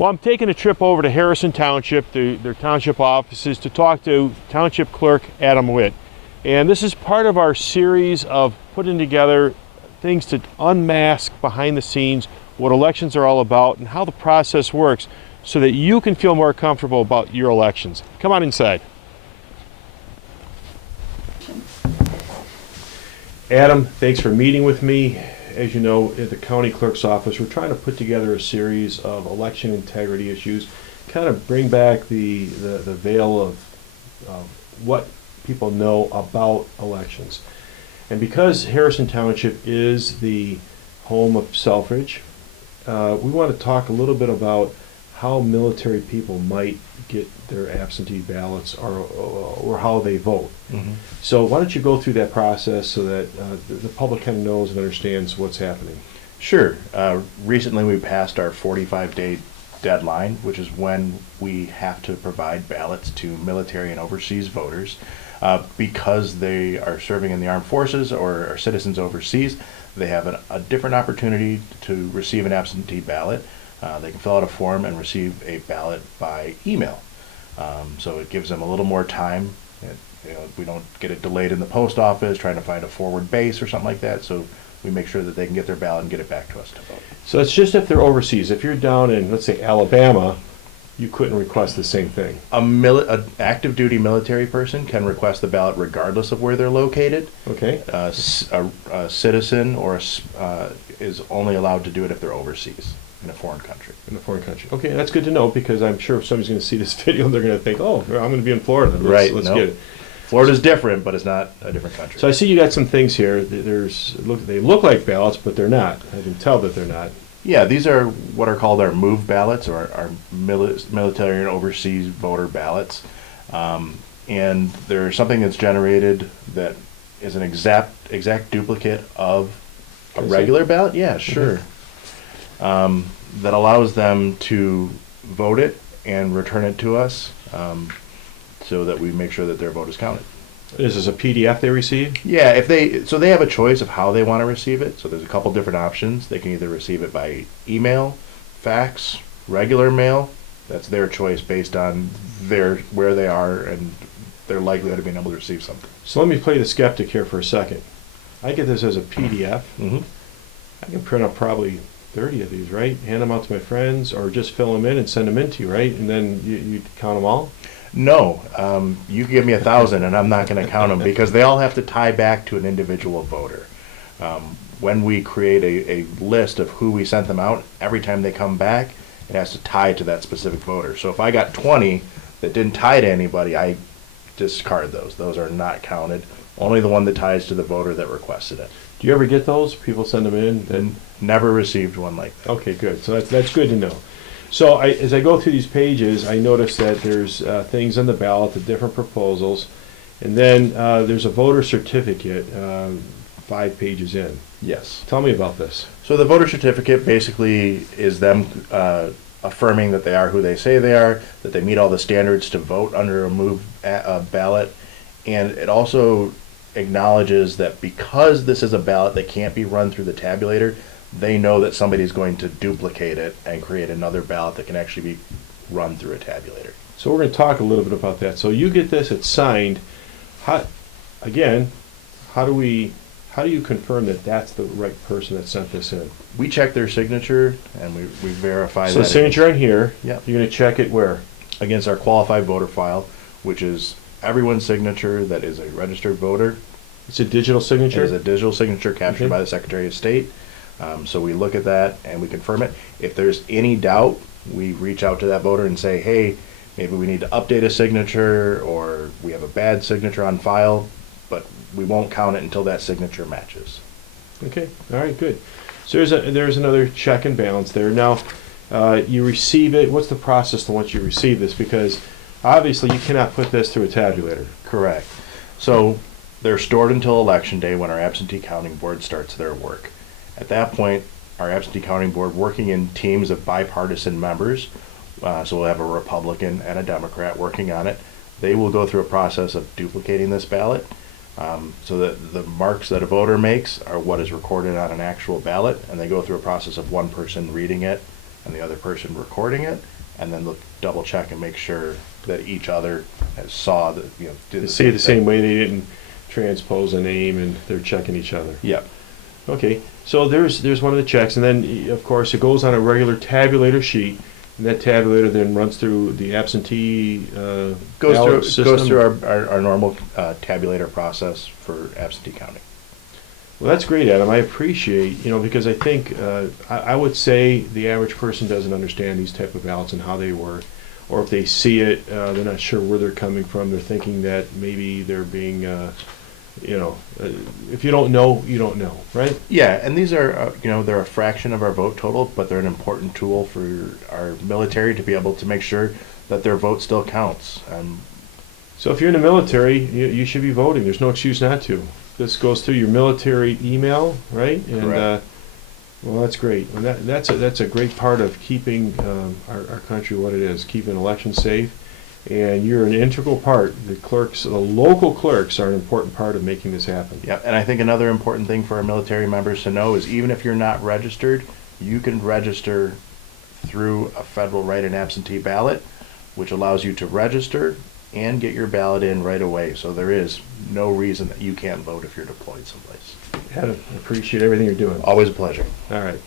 Well, I'm taking a trip over to Harrison Township, their township offices, to talk to Township Clerk Adam Witt. And this is part of our series of putting together things to unmask behind the scenes what elections are all about and how the process works so that you can feel more comfortable about your elections. Come on inside. Adam, thanks for meeting with me. As you know, at the county clerk's office, we're trying to put together a series of election integrity issues, kind of bring back the veil of what people know about elections. And because Harrison Township is the home of Selfridge, we want to talk a little bit about how military people might get their absentee ballots or how they vote. Mm-hmm. So why don't you go through that process so that the public kind of knows and understands what's happening. Sure. Recently we passed our 45-day deadline, which is when we have to provide ballots to military and overseas voters. Because they are serving in the armed forces or are citizens overseas, they have a different opportunity to receive an absentee ballot. They can fill out a form and receive a ballot by email. So it gives them a little more time. We don't get it delayed in the post office trying to find a forward base or something like that. So we make sure that they can get their ballot and get it back to us to vote. So it's just if they're overseas. If you're down in, let's say, Alabama, you couldn't request the same thing. An active duty military person can request the ballot regardless of where they're located. Okay. A citizen is only allowed to do it if they're overseas in a foreign country. In a foreign country. Okay, that's good to know because I'm sure if somebody's going to see this video, they're going to think, oh, I'm going to be in Florida. Let's get it. Florida's different, but it's not a different country. So I see you got some things here. They look like ballots, but they're not. I can tell that they're not. Yeah, these are what are called our MOVE ballots, or our military and overseas voter ballots. And there's something that's generated that is an exact duplicate of a regular ballot. Yeah, sure. Mm-hmm. That allows them to vote it and return it to us so that we make sure that their vote is counted. Is this a PDF they receive? Yeah, they have a choice of how they want to receive it. So there's a couple different options. They can either receive it by email, fax, regular mail. That's their choice based on where they are and their likelihood of being able to receive something. So let me play the skeptic here for a second. I get this as a PDF. Mm-hmm. I can print out probably 30 of these, right? Hand them out to my friends or just fill them in and send them in to you, right? And then you count them all? No, you give me 1,000 and I'm not going to count them because they all have to tie back to an individual voter. When we create a list of who we sent them out, every time they come back, it has to tie to that specific voter. So if I got 20 that didn't tie to anybody, I discard those. Those are not counted. Only the one that ties to the voter that requested it. Do you ever get those? People send them in? And never received one like that. Okay, good. So that's good to know. So as I go through these pages, I notice that there's things on the ballot, the different proposals, and then there's a voter certificate 5 pages in. Yes. Tell me about this. So the voter certificate basically is them affirming that they are who they say they are, that they meet all the standards to vote under a MOVE ballot, and it also acknowledges that because this is a ballot that can't be run through the tabulator, they know that somebody's going to duplicate it and create another ballot that can actually be run through a tabulator. So we're going to talk a little bit about that. So you get this, it's signed. How do you confirm that that's the right person that sent this in? We check their signature and we verify that. So the signature on here, yeah. You're going to check it where? Against our qualified voter file, which is everyone's signature that is a registered voter. It's a digital signature? It is a digital signature captured by the Secretary of State. So we look at that and we confirm it. If there's any doubt, we reach out to that voter and say, hey, maybe we need to update a signature or we have a bad signature on file, but we won't count it until that signature matches. Okay, all right, good. So there's another check and balance there. Now, you receive it. What's the process once you receive this? Because obviously you cannot put this through a tabulator. Correct. So they're stored until Election Day when our absentee counting board starts their work. At that point, our absentee counting board, working in teams of bipartisan members, so we'll have a Republican and a Democrat working on it, they will go through a process of duplicating this ballot so that the marks that a voter makes are what is recorded on an actual ballot, and they go through a process of one person reading it and the other person recording it, and then double check and make sure that each other saw that, you know, did They say it the same way, they didn't transpose a name and they're checking each other. Yep. Okay, so there's one of the checks, and then of course it goes on a regular tabulator sheet, and that tabulator then runs through the absentee ballot system. Goes through our normal tabulator process for absentee counting. Well, that's great, Adam. I appreciate, because I think I would say the average person doesn't understand these type of ballots and how they work, or if they see it, they're not sure where they're coming from. They're thinking that maybe they're being, if you don't know, you don't know, right? Yeah, and these are, they're a fraction of our vote total, but they're an important tool for our military to be able to make sure that their vote still counts. So if you're in the military, you should be voting. There's no excuse not to. This goes through your military email, right? And Correct. well, that's great. And that's a great part of keeping our country what it is, keeping elections safe. And you're an integral part. The local clerks are an important part of making this happen. Yeah, and I think another important thing for our military members to know is even if you're not registered, you can register through a federal write-in absentee ballot, which allows you to register and get your ballot in right away. So there is no reason that you can't vote if you're deployed someplace. Adam, I appreciate everything you're doing. Always a pleasure. All right.